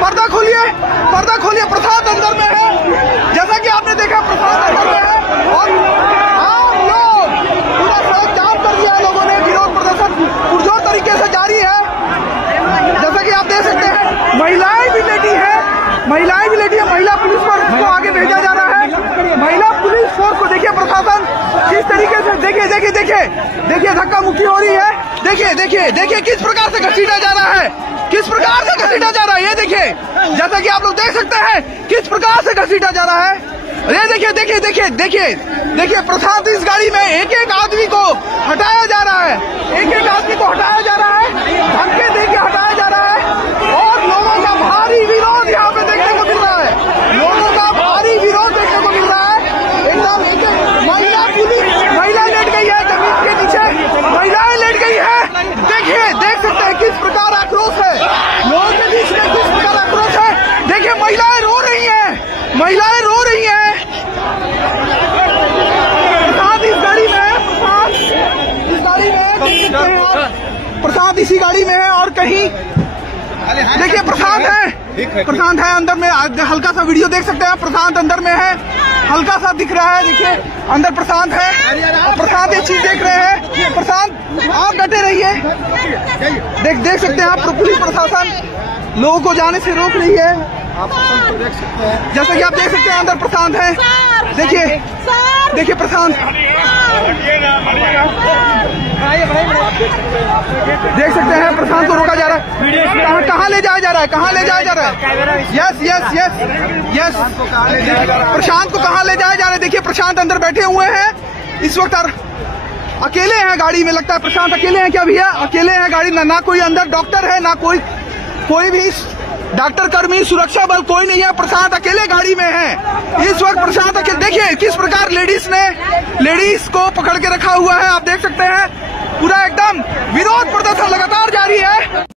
पर्दा खोलिए, पर्दा खोलिए। प्रसाद अंदर में है, जैसा कि आपने देखा प्रसाद अंदर में है और आम लोग पूरा सड़क जाम कर दिया। लोगों ने विरोध प्रदर्शन पुरजोर तरीके से जारी है, जैसा कि आप देख सकते हैं। महिलाएं भी लेटी है, महिलाएं भी लेटी है। महिला पुलिस फोर्स को आगे भेजा जा रहा है। महिला पुलिस फोर्स को देखिए प्रशासन किस तरीके से, देखिए देखिए देखिए देखिए धक्का मुक्की हो रही है। देखिए देखिए देखिए किस प्रकार से घसीटा जा रहा है, किस प्रकार से घसीटा जा रहा है। ये देखिए, जैसा कि आप लोग देख सकते हैं किस प्रकार से घसीटा जा रहा है। ये देखिए देखिए देखिए देखिए देखिए प्रशांत इस गाड़ी में एक एक आदमी को हटाया जा रहा है, एक एक आदमी को हटाया जा रहा है, धक्के देके हटाया जा रहा है और लोगों का भारी विरोध यहाँ पे देखने को मिल रहा है। लोगों का भारी विरोध देखने को मिल रहा है। एकदम एक महिला पुलिस, महिला लेट गई है जमीन के नीचे, महिलाएं लेट गई है। देखिए देख सकते हैं किस प्रकार आक्रोश है लोगों के बीच में, किस प्रकार आक्रोश है। देखिए महिलाएं रो रही हैं, महिलाएं रो रही हैं। प्रसाद इस गाड़ी में है, प्रसाद इस गाड़ी में है, प्रसाद इसी गाड़ी में है और कहीं देखिए प्रशांत है, प्रशांत है अंदर में। हल्का सा वीडियो देख सकते हैं, प्रशांत अंदर में है, हल्का सा दिख रहा है। देखिए अंदर प्रशांत है, प्रशांत ये चीज देख रहे हैं। प्रशांत आप डटे रहिए, देख सकते हैं आप पुलिस प्रशासन लोगों को जाने से रोक रही है। जैसा कि आप देख सकते हैं अंदर प्रशांत है। देखिए देखिए प्रशांत देख सकते हैं, प्रशांत को रोका जा रहा है। कहाँ ले जाया जा रहा है, कहाँ ले जाया जा रहा है। यस यस यस यस, प्रशांत को कहाँ ले जाया जा रहा है। देखिए प्रशांत अंदर बैठे हुए हैं इस वक्त, अकेले हैं गाड़ी में। लगता है प्रशांत अकेले हैं क्या भैया, अकेले हैं गाड़ी में, ना कोई अंदर डॉक्टर है, ना कोई भी डॉक्टर कर्मी सुरक्षा बल कोई नहीं है। प्रशांत अकेले गाड़ी में है इस वक्त, प्रशांत अकेले। देखिए किस प्रकार लेडीज को पकड़ के रखा हुआ है, आप देख सकते हैं। पूरा एकदम विरोध प्रदर्शन लगातार जारी है।